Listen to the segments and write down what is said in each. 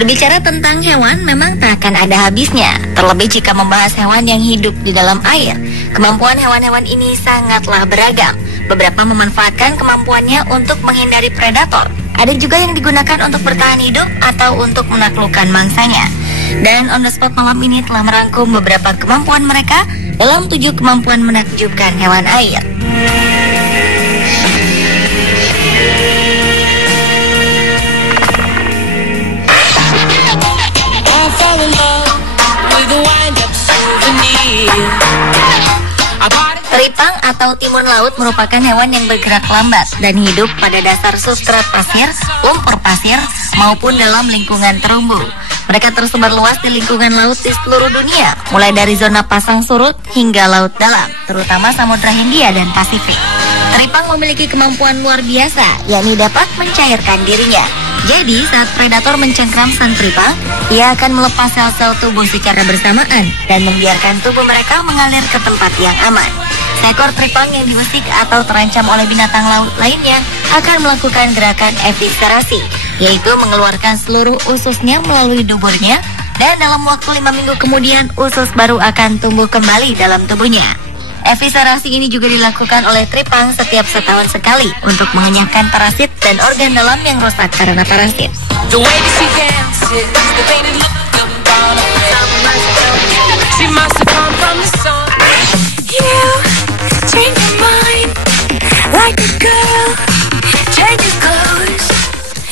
Berbicara tentang hewan memang tak akan ada habisnya, terlebih jika membahas hewan yang hidup di dalam air. Kemampuan hewan-hewan ini sangatlah beragam. Beberapa memanfaatkan kemampuannya untuk menghindari predator. Ada juga yang digunakan untuk bertahan hidup atau untuk menaklukkan mangsanya. Dan On The Spot malam ini telah merangkum beberapa kemampuan mereka dalam 7 kemampuan menakjubkan hewan air. Teripang atau timun laut merupakan hewan yang bergerak lambat dan hidup pada dasar substrat pasir, lumpur pasir, maupun dalam lingkungan terumbu. Mereka tersebar luas di lingkungan laut di seluruh dunia, mulai dari zona pasang surut hingga laut dalam, terutama Samudra Hindia dan Pasifik. Teripang memiliki kemampuan luar biasa, yakni dapat mencairkan dirinya. Jadi, saat predator mencengkram sang teripang, ia akan melepas sel-sel tubuh secara bersamaan dan membiarkan tubuh mereka mengalir ke tempat yang aman. Seekor teripang yang diusik atau terancam oleh binatang laut lainnya akan melakukan gerakan eviscerasi, yaitu mengeluarkan seluruh ususnya melalui duburnya, dan dalam waktu 5 minggu kemudian usus baru akan tumbuh kembali dalam tubuhnya. Eviscerasi ini juga dilakukan oleh teripang setiap setahun sekali untuk mengenyahkan parasit dan organ dalam yang rusak karena parasit.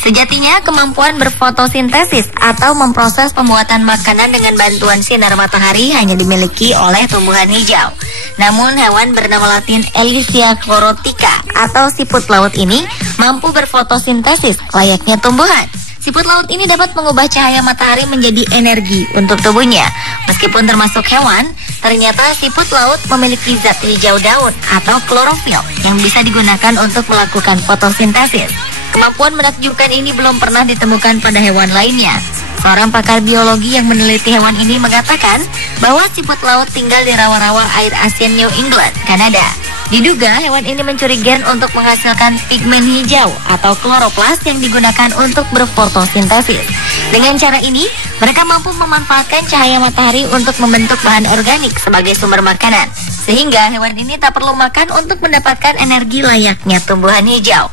Sejatinya, kemampuan berfotosintesis atau memproses pembuatan makanan dengan bantuan sinar matahari hanya dimiliki oleh tumbuhan hijau. Namun, hewan bernama latin Elysia chlorotica atau siput laut ini mampu berfotosintesis layaknya tumbuhan. Siput laut ini dapat mengubah cahaya matahari menjadi energi untuk tubuhnya. Meskipun termasuk hewan, ternyata siput laut memiliki zat hijau daun atau klorofil yang bisa digunakan untuk melakukan fotosintesis. Kemampuan menakjubkan ini belum pernah ditemukan pada hewan lainnya. Seorang pakar biologi yang meneliti hewan ini mengatakan bahwa siput laut tinggal di rawa-rawa air asin New England, Kanada. Diduga hewan ini mencuri gen untuk menghasilkan pigmen hijau atau kloroplas yang digunakan untuk berfotosintesis. Dengan cara ini, mereka mampu memanfaatkan cahaya matahari untuk membentuk bahan organik sebagai sumber makanan. Sehingga hewan ini tak perlu makan untuk mendapatkan energi layaknya tumbuhan hijau.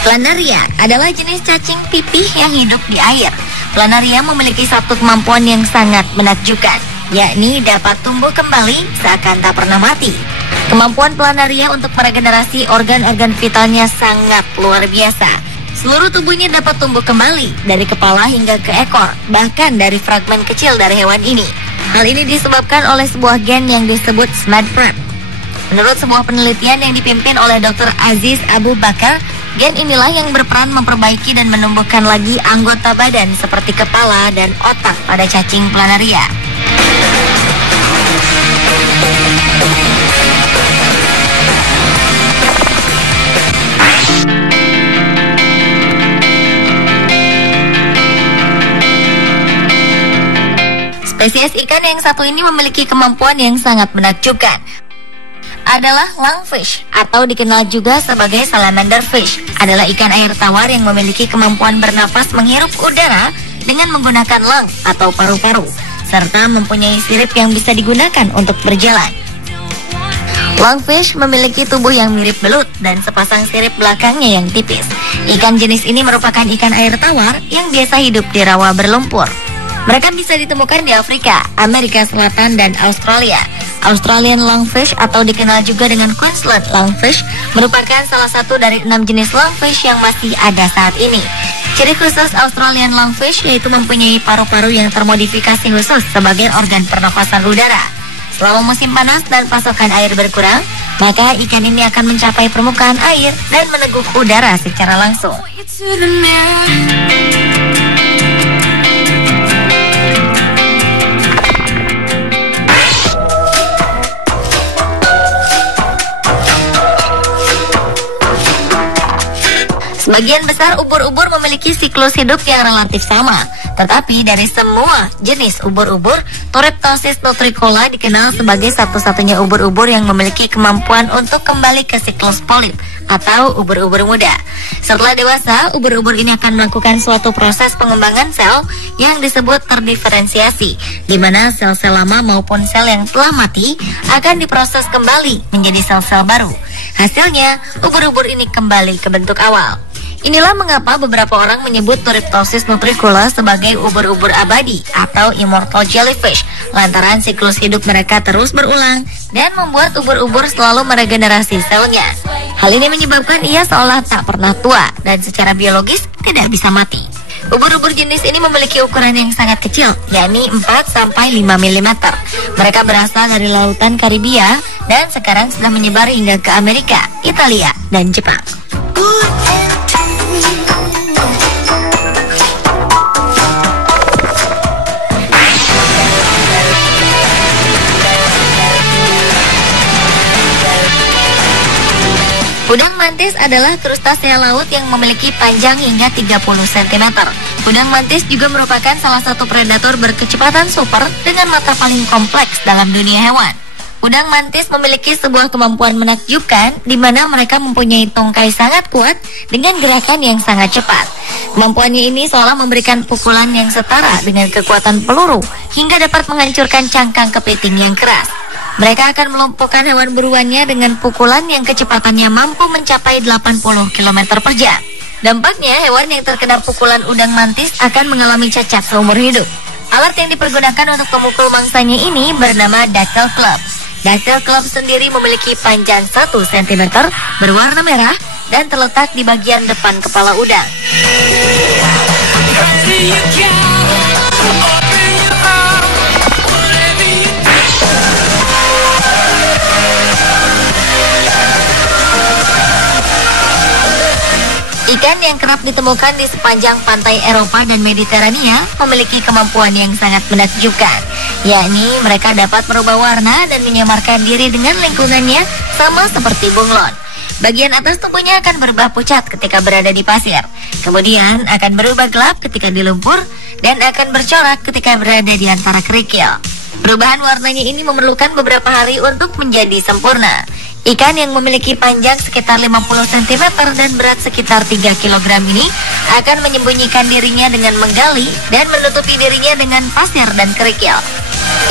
Planaria adalah jenis cacing pipih yang hidup di air. Planaria memiliki satu kemampuan yang sangat menakjubkan, yakni dapat tumbuh kembali seakan tak pernah mati. Kemampuan planaria untuk meregenerasi organ-organ vitalnya sangat luar biasa. Seluruh tubuhnya dapat tumbuh kembali, dari kepala hingga ke ekor, bahkan dari fragmen kecil dari hewan ini. Hal ini disebabkan oleh sebuah gen yang disebut SMAD-PrEP. Menurut sebuah penelitian yang dipimpin oleh Dr. Aziz Abu Bakar, gen inilah yang berperan memperbaiki dan menumbuhkan lagi anggota badan seperti kepala dan otak pada cacing planaria. Spesies ikan yang satu ini memiliki kemampuan yang sangat menakjubkan. Adalah lungfish atau dikenal juga sebagai salamander fish. Adalah ikan air tawar yang memiliki kemampuan bernapas menghirup udara dengan menggunakan lung atau paru-paru, serta mempunyai sirip yang bisa digunakan untuk berjalan. Lungfish memiliki tubuh yang mirip belut dan sepasang sirip belakangnya yang tipis. Ikan jenis ini merupakan ikan air tawar yang biasa hidup di rawa berlumpur. Mereka bisa ditemukan di Afrika, Amerika Selatan, dan Australia. Australian lungfish atau dikenal juga dengan Queensland lungfish merupakan salah satu dari 6 jenis lungfish yang masih ada saat ini. Ciri khusus Australian lungfish yaitu mempunyai paru-paru yang termodifikasi khusus sebagai organ pernapasan udara. Selama musim panas dan pasokan air berkurang, maka ikan ini akan mencapai permukaan air dan meneguh udara secara langsung. Sebagian besar ubur-ubur memiliki siklus hidup yang relatif sama. Tetapi dari semua jenis ubur-ubur, Turiptosis nutricola dikenal sebagai satu-satunya ubur-ubur yang memiliki kemampuan untuk kembali ke siklus polip atau ubur-ubur muda. Setelah dewasa, ubur-ubur ini akan melakukan suatu proses pengembangan sel yang disebut terdiferensiasi, di mana sel-sel lama maupun sel yang telah mati akan diproses kembali menjadi sel-sel baru. Hasilnya, ubur-ubur ini kembali ke bentuk awal. Inilah mengapa beberapa orang menyebut Turiptosis nutricola sebagai ubur-ubur abadi atau immortal jellyfish, lantaran siklus hidup mereka terus berulang dan membuat ubur-ubur selalu meregenerasi selnya. Hal ini menyebabkan ia seolah tak pernah tua dan secara biologis tidak bisa mati. Ubur-ubur jenis ini memiliki ukuran yang sangat kecil, yakni 4-5 mm. Mereka berasal dari lautan Karibia dan sekarang sudah menyebar hingga ke Amerika, Italia, dan Jepang. Udang mantis adalah krustasea laut yang memiliki panjang hingga 30 cm. Udang mantis juga merupakan salah satu predator berkecepatan super dengan mata paling kompleks dalam dunia hewan. Udang mantis memiliki sebuah kemampuan menakjubkan di mana mereka mempunyai tungkai sangat kuat dengan gerakan yang sangat cepat. Kemampuannya ini seolah memberikan pukulan yang setara dengan kekuatan peluru hingga dapat menghancurkan cangkang kepiting yang keras. Mereka akan melumpuhkan hewan buruannya dengan pukulan yang kecepatannya mampu mencapai 80 km per jam. Dampaknya, hewan yang terkena pukulan udang mantis akan mengalami cacat seumur hidup. Alat yang dipergunakan untuk memukul mangsanya ini bernama ducktail club. Ducktail club sendiri memiliki panjang 1 cm, berwarna merah, dan terletak di bagian depan kepala udang. Ikan yang kerap ditemukan di sepanjang pantai Eropa dan Mediterania memiliki kemampuan yang sangat menakjubkan, yakni mereka dapat merubah warna dan menyamarkan diri dengan lingkungannya sama seperti bunglon. Bagian atas tubuhnya akan berubah pucat ketika berada di pasir, kemudian akan berubah gelap ketika di lumpur, dan akan bercorak ketika berada di antara kerikil. Perubahan warnanya ini memerlukan beberapa hari untuk menjadi sempurna. Ikan yang memiliki panjang sekitar 50 cm dan berat sekitar 3 kg ini akan menyembunyikan dirinya dengan menggali dan menutupi dirinya dengan pasir dan kerikil.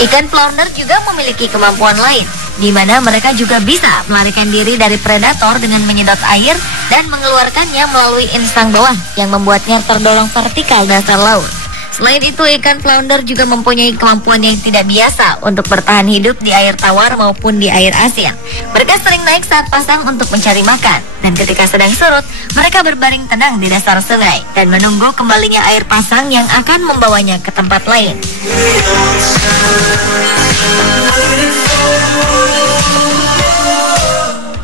Ikan flounder juga memiliki kemampuan lain, di mana mereka juga bisa melarikan diri dari predator dengan menyedot air dan mengeluarkannya melalui insang bawah yang membuatnya terdorong vertikal dasar laut. Selain itu, ikan flounder juga mempunyai kemampuan yang tidak biasa untuk bertahan hidup di air tawar maupun di air asin. Mereka sering naik saat pasang untuk mencari makan, dan ketika sedang surut, mereka berbaring tenang di dasar sungai dan menunggu kembalinya air pasang yang akan membawanya ke tempat lain.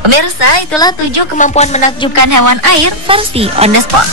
Pemirsa, itulah 7 kemampuan menakjubkan hewan air versi On The Spot.